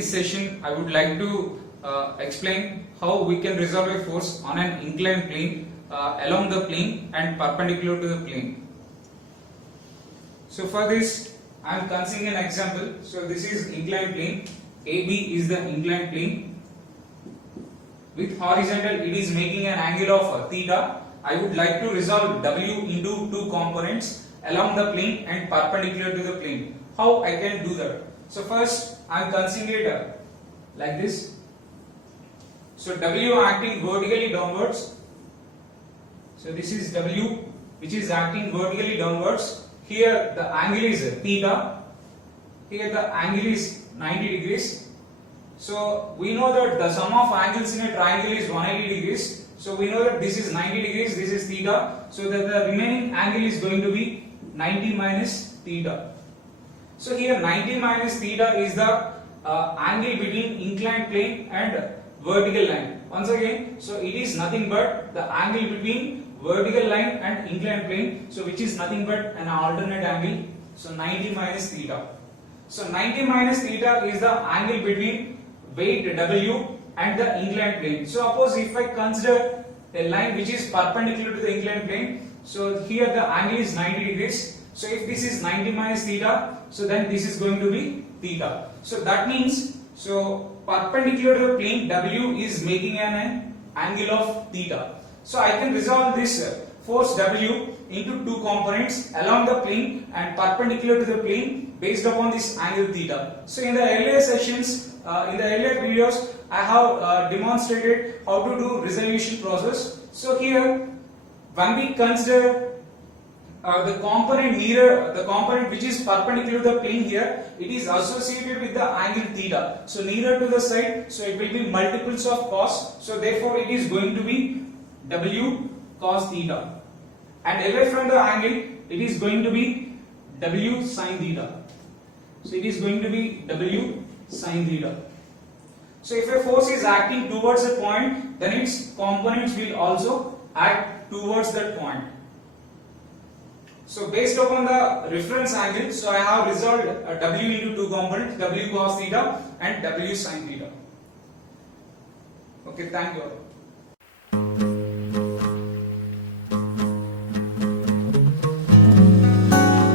this session, I would like to explain how we can resolve a force on an inclined plane along the plane and perpendicular to the plane. So for this, I am considering an example. So this is inclined plane. AB is the inclined plane. With horizontal, it is making an angle of theta. I would like to resolve W into two components along the plane and perpendicular to the plane. How I can do that? So first, I am considering it like this. So W acting vertically downwards. So this is W which is acting vertically downwards. Here the angle is theta. Here the angle is 90 degrees. So we know that the sum of angles in a triangle is 180 degrees. So we know that this is 90 degrees, this is theta. So that the remaining angle is going to be 90 minus theta. So here 90 minus theta is the angle between inclined plane and vertical line. Once again, so it is nothing but the angle between vertical line and inclined plane. So which is nothing but an alternate angle. So 90 minus theta. So 90 minus theta is the angle between weight W and the inclined plane. So suppose if I consider a line which is perpendicular to the inclined plane, so here the angle is 90 degrees. So if this is 90 minus theta, so then this is going to be theta. So that means, so perpendicular to the plane W is making an angle of theta. So I can resolve this force W into two components along the plane and perpendicular to the plane based upon this angle theta. So in the earlier sessions, in the earlier videos, I have demonstrated how to do resolution process. So here, when we consider the component which is perpendicular to the plane here, it is associated with the angle theta. So nearer to the side, so it will be multiples of cos. So therefore, it is going to be W cos theta. And away from the angle, it is going to be W sin theta. So it is going to be W sin theta. So if a force is acting towards a point, then its components will also act towards that point. So based upon the reference angle, so I have resolved W into two components, W cos theta and W sin theta. Okay, thank you all.